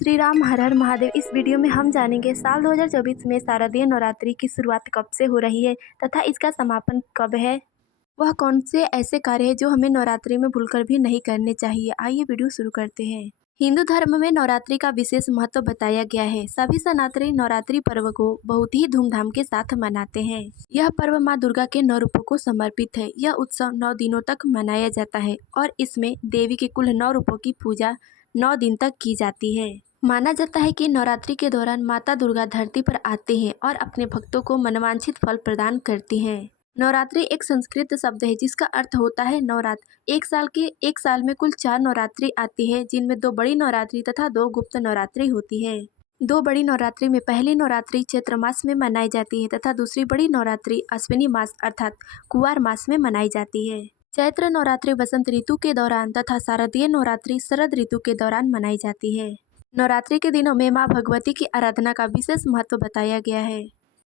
श्री राम हर हर महादेव। इस वीडियो में हम जानेंगे साल 2024 में शारदीय नवरात्रि की शुरुआत कब से हो रही है तथा इसका समापन कब है। वह कौन से ऐसे कार्य हैं जो हमें नवरात्रि में भूलकर भी नहीं करने चाहिए। आइए वीडियो शुरू करते हैं। हिंदू धर्म में नवरात्रि का विशेष महत्व बताया गया है। सभी सनातनी नवरात्रि पर्व को बहुत ही धूमधाम के साथ मनाते हैं। यह पर्व माँ दुर्गा के 9 रूपों को समर्पित है। यह उत्सव 9 दिनों तक मनाया जाता है और इसमें देवी के कुल 9 रूपों की पूजा 9 दिन तक की जाती है। माना जाता है कि नवरात्रि के दौरान माता दुर्गा धरती पर आते हैं और अपने भक्तों को मनवांछित फल प्रदान करती हैं। नवरात्रि एक संस्कृत शब्द है जिसका अर्थ होता है नवरात्र। एक साल में कुल 4 नवरात्रि आती है, जिनमें 2 बड़ी नवरात्रि तथा 2 गुप्त नवरात्रि होती है। 2 बड़ी नवरात्रि में पहली नवरात्रि चैत्र मास में मनाई जाती है तथा दूसरी बड़ी नवरात्रि अश्विनी मास अर्थात कुवार मास में मनाई जाती है। चैत्र नवरात्रि वसंत ऋतु के दौरान तथा शारदीय नवरात्रि शरद ऋतु के दौरान मनाई जाती है। नवरात्रि के दिनों में मां भगवती की आराधना का विशेष महत्व बताया गया है।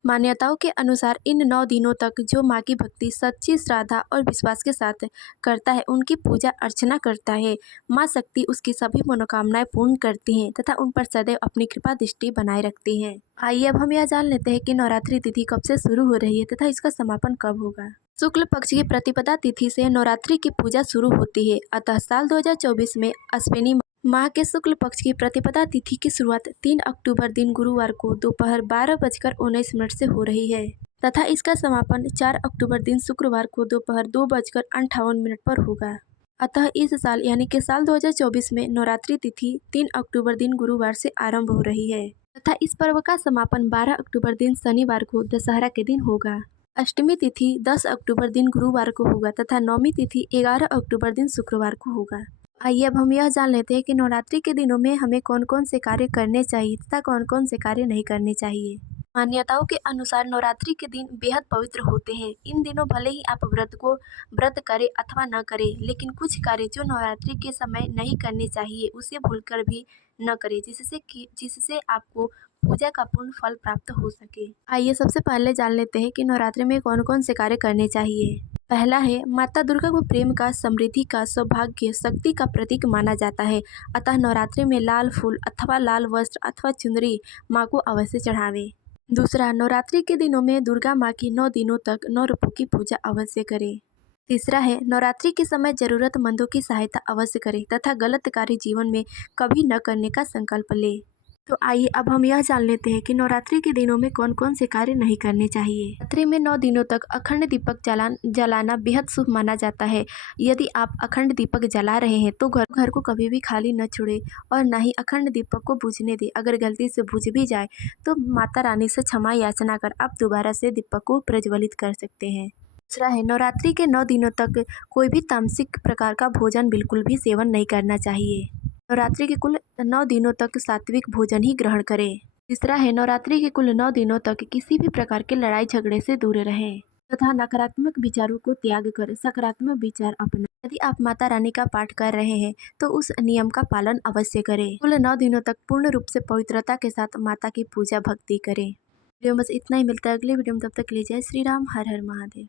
मान्यताओं के अनुसार इन 9 दिनों तक जो मां की भक्ति सच्ची श्रद्धा और विश्वास के साथ करता है, उनकी पूजा अर्चना करता है, मां शक्ति उसकी सभी मनोकामनाएं पूर्ण करती हैं तथा उन पर सदैव अपनी कृपा दृष्टि बनाए रखती हैं। आइए अब हम यह जान लेते हैं कि नवरात्रि तिथि कब से शुरू हो रही है तथा इसका समापन कब होगा। शुक्ल पक्ष की प्रतिपदा तिथि से नवरात्रि की पूजा शुरू होती है। अतः साल 2024 में अश्विनी माह के शुक्ल पक्ष की प्रतिपदा तिथि की शुरुआत 3 अक्टूबर दिन गुरुवार को दोपहर 12:19 से हो रही है तथा इसका समापन 4 अक्टूबर दिन शुक्रवार को दोपहर 2:58 पर होगा। अतः इस साल यानी कि साल 2024 में नवरात्रि तिथि 3 अक्टूबर दिन गुरुवार से आरंभ हो रही है तथा इस पर्व का समापन 12 अक्टूबर दिन शनिवार को दशहरा के दिन होगा। अष्टमी तिथि 10 अक्टूबर दिन गुरुवार को होगा तथा नवमी तिथि 11 अक्टूबर दिन शुक्रवार को होगा। आइए अब हम यह जान लेते हैं कि नवरात्रि के दिनों में हमें कौन कौन से कार्य करने चाहिए तथा कौन कौन से कार्य नहीं करने चाहिए। मान्यताओं के अनुसार नवरात्रि के दिन बेहद पवित्र होते हैं। इन दिनों भले ही आप व्रत करें अथवा न करें, लेकिन कुछ कार्य जो नवरात्रि के समय नहीं करने चाहिए उसे भूलकर भी न करें, जिससे आपको पूजा का पूर्ण फल प्राप्त हो सके। आइए सबसे पहले जान लेते हैं कि नवरात्रि में कौन कौन से कार्य करने चाहिए। पहला है, माता दुर्गा को प्रेम का, समृद्धि का, सौभाग्य, शक्ति का प्रतीक माना जाता है। अतः नवरात्रि में लाल फूल अथवा लाल वस्त्र अथवा चुनरी माँ को अवश्य चढ़ावें। दूसरा, नवरात्रि के दिनों में दुर्गा माँ की 9 दिनों तक 9 रूपों की पूजा अवश्य करें। तीसरा है, नवरात्रि के समय जरूरतमंदों की सहायता अवश्य करें तथा गलत कार्य जीवन में कभी न करने का संकल्प लें। तो आइए अब हम यह जान लेते हैं कि नवरात्रि के दिनों में कौन कौन से कार्य नहीं करने चाहिए। नवरात्रि में 9 दिनों तक अखंड दीपक जलाना बेहद शुभ माना जाता है। यदि आप अखंड दीपक जला रहे हैं तो घर को कभी भी खाली न छोड़े और न ही अखंड दीपक को बुझने दें। अगर गलती से बुझ भी जाए तो माता रानी से क्षमा याचना कर आप दोबारा से दीपक को प्रज्वलित कर सकते हैं। दूसरा है, नवरात्रि के 9 दिनों तक कोई भी तामसिक प्रकार का भोजन बिल्कुल भी सेवन नहीं करना चाहिए। नवरात्रि के कुल 9 दिनों तक सात्विक भोजन ही ग्रहण करें। तीसरा है, नवरात्रि के कुल 9 दिनों तक किसी भी प्रकार के लड़ाई झगड़े से दूर रहें तथा नकारात्मक विचारों को त्याग कर सकारात्मक विचार अपनाएं। यदि आप माता रानी का पाठ कर रहे हैं तो उस नियम का पालन अवश्य करें। कुल 9 दिनों तक पूर्ण रूप से पवित्रता के साथ माता की पूजा भक्ति करें। वीडियो में बस इतना ही। मिलता है अगले वीडियो में, तब तक के लिए जय श्री राम हर हर महादेव।